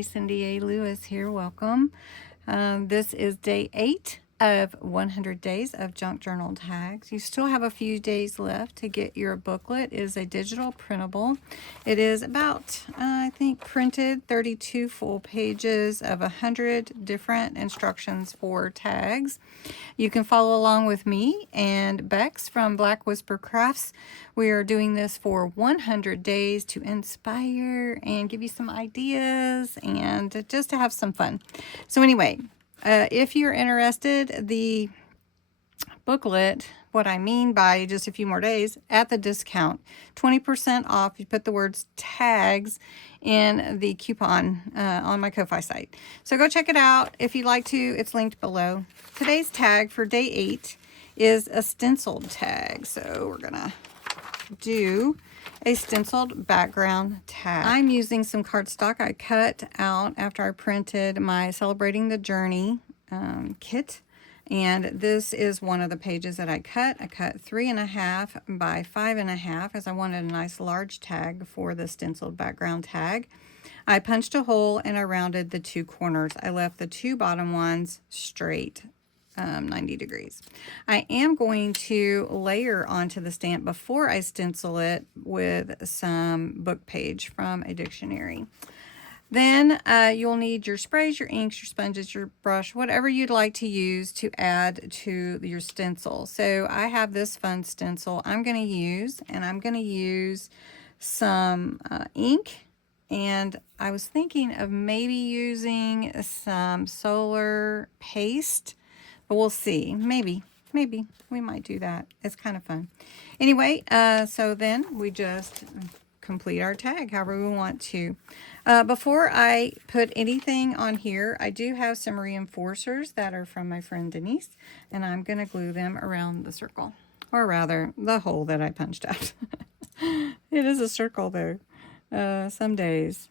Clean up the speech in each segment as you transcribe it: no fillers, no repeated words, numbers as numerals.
Hi, Cindy A. Lewis here. Welcome. This is day 8 of 100 days of junk journal tags. You still have a few days left to get your booklet. It is a digital printable. It is about, I think, printed 32 full pages of 100 different instructions for tags. You can follow along with me and Bexx from Black Whisper Crafts. We are doing this for 100 days to inspire and give you some ideas and just to have some fun. So anyway, if you're interested, the booklet, what I mean by just a few more days, at the discount, 20% off. You put the words tags in the coupon on my Ko-Fi site. So go check it out. If you'd like to, it's linked below. Today's tag for day 8 is a stenciled tag. So we're gonna do a stenciled background tag. I'm using some cardstock I cut out after I printed my Celebrating the Journey kit. And this is one of the pages that I cut. I cut 3.5 by 5.5 as I wanted a nice large tag for the stenciled background tag. I punched a hole and I rounded the 2 corners. I left the 2 bottom ones straight, 90 degrees. I am going to layer onto the stamp before I stencil it with some book page from a dictionary. Then you'll need your sprays, your inks, your sponges, your brush, whatever you'd like to use to add to your stencil. So I have this fun stencil I'm going to use, and I'm going to use some ink. And I was thinking of maybe using some solar paste, but we'll see. Maybe we might do that. It's kind of fun. Anyway, so then we just complete our tag however we want to. Before I put anything on here, I do have some reinforcers that are from my friend Denise, and I'm going to glue them around the circle, or rather the hole that I punched out. It is a circle though. Some days.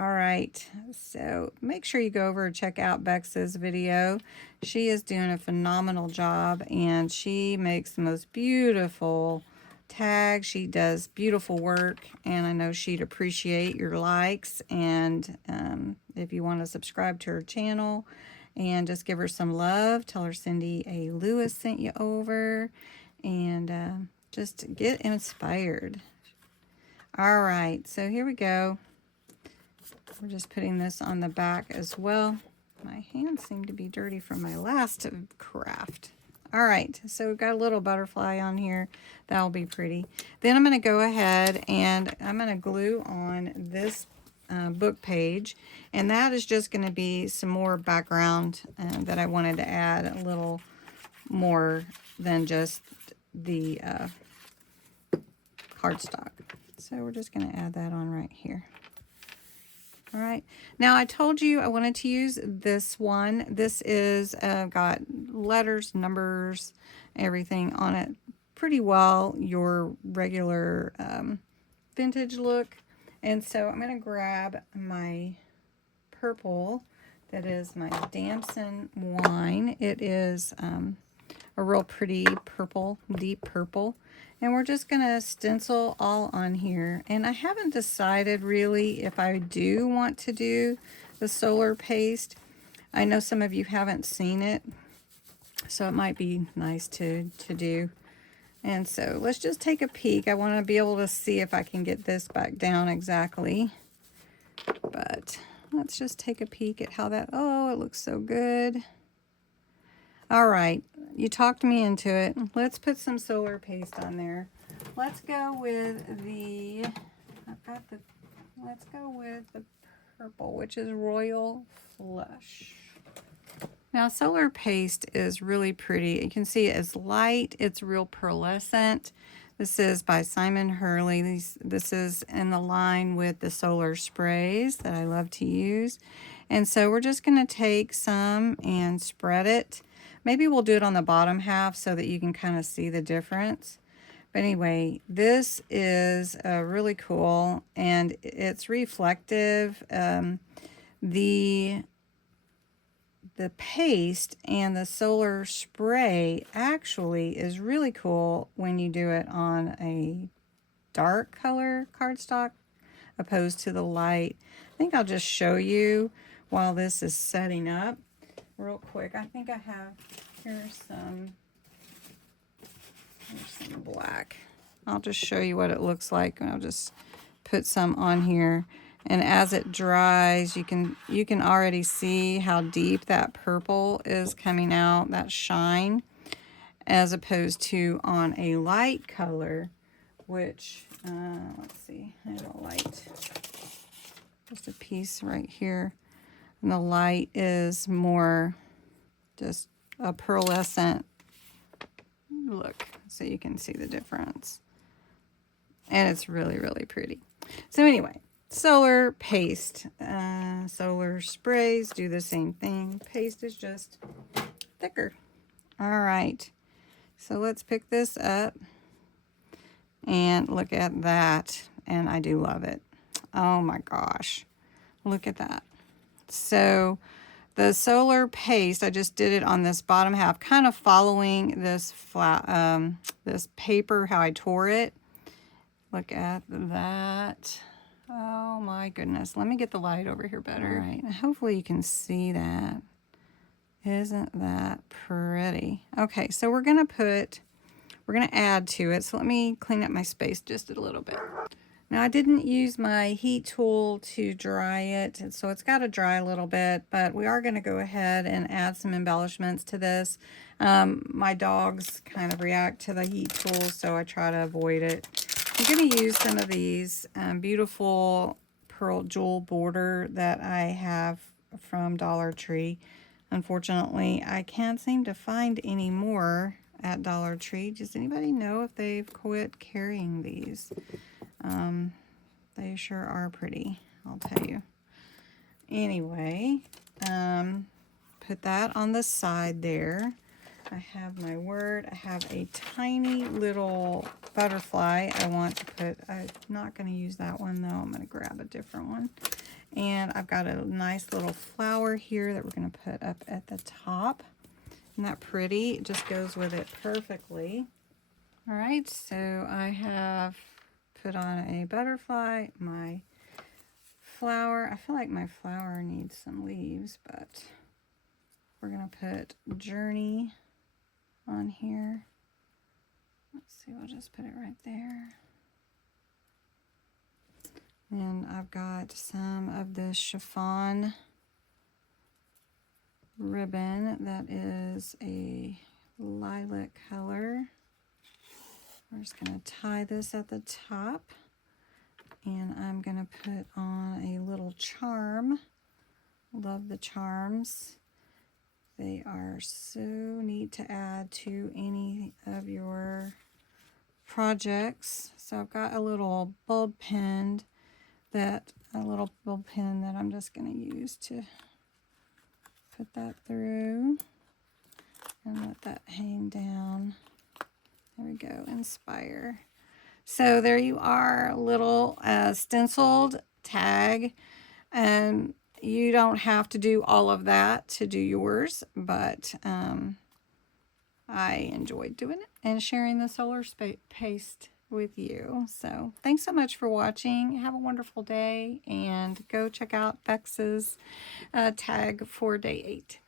All right, so make sure you go over and check out Bexx's video. She is doing a phenomenal job, and she makes the most beautiful tags. She does beautiful work, and I know she'd appreciate your likes. And if you want to subscribe to her channel and just give her some love, tell her Cindy A. Lewis sent you over, and just get inspired. All right, so here we go. We're just putting this on the back as well. My hands seem to be dirty from my last craft. All right, so we've got a little butterfly on here. That'll be pretty. Then I'm going to go ahead and I'm going to glue on this book page. And that is just going to be some more background that I wanted to add a little more than just the cardstock. So we're just going to add that on right here. All right, now I told you I wanted to use this one. This is got letters, numbers, everything on it pretty well, your regular vintage look. And so I'm going to grab my purple that is my Damson wine. It is a real pretty purple, deep purple. And we're just going to stencil all on here. And I haven't decided really if I do want to do the solar paste. I know some of you haven't seen it, so it might be nice to do. And so let's just take a peek. I want to be able to see if I can get this back down exactly. But let's just take a peek at how that, oh, it looks so good. All right, you talked me into it. Let's put some solar paste on there. Let's go with the, let's go with the purple, which is Royal Flush. Now, solar paste is really pretty. You can see it's light, it's real pearlescent. This is by Simon Hurley. This is in the line with the solar sprays that I love to use. And so we're just going to take some and spread it. Maybe we'll do it on the bottom half so that you can kind of see the difference. But anyway, this is really cool, and it's reflective. The paste and the solar spray actually is really cool when you do it on a dark color cardstock. opposed to the light. I think I'll just show you while this is setting up real quick. I think I have, here's some black. I'll just show you what it looks like, and I'll just put some on here. And as it dries, you can already see how deep that purple is coming out, that shine, as opposed to on a light color, which, let's see, I have a light, just a piece right here. And the light is more just a pearlescent look, so you can see the difference. And it's really, really pretty. So anyway, solar paste. Solar sprays do the same thing. Paste is just thicker. All right. So let's pick this up. And look at that. And I do love it. Oh my gosh. Look at that. So the solar paste, I just did it on this bottom half, kind of following this this paper, how I tore it. Look at that. Oh my goodness. Let me get the light over here better. All right. Hopefully you can see that. Isn't that pretty? Okay, so we're gonna add to it. So let me clean up my space just a little bit. Now I didn't use my heat tool to dry it, so it's got to dry a little bit, but we are going to go ahead and add some embellishments to this. My dogs kind of react to the heat tool, so I try to avoid it. I'm going to use some of these beautiful pearl jewel border that I have from Dollar Tree. Unfortunately, I can't seem to find any more at Dollar Tree. Does anybody know if they've quit carrying these? They sure are pretty, I'll tell you. Anyway, put that on the side there. I have my word. I have a tiny little butterfly I want to put. I'm not going to use that one though. I'm going to grab a different one. And I've got a nice little flower here that we're going to put up at the top. Isn't that pretty? It just goes with it perfectly. All right, so I have put on a butterfly, my flower. I feel like my flower needs some leaves, but we're going to put Journey on here. Let's see, we'll just put it right there. And I've got some of this chiffon ribbon that is a lilac color. We're just going to tie this at the top, and I'm going to put on a little charm. Love the charms. They are so neat to add to any of your projects. So I've got a little bulb pen that I'm just going to use to put that through and let that hang down. There we go, Inspire. So there you are, a little stenciled tag. And you don't have to do all of that to do yours, but I enjoyed doing it and sharing the solar paste with you. So thanks so much for watching. Have a wonderful day, and go check out Bexx's tag for day 8.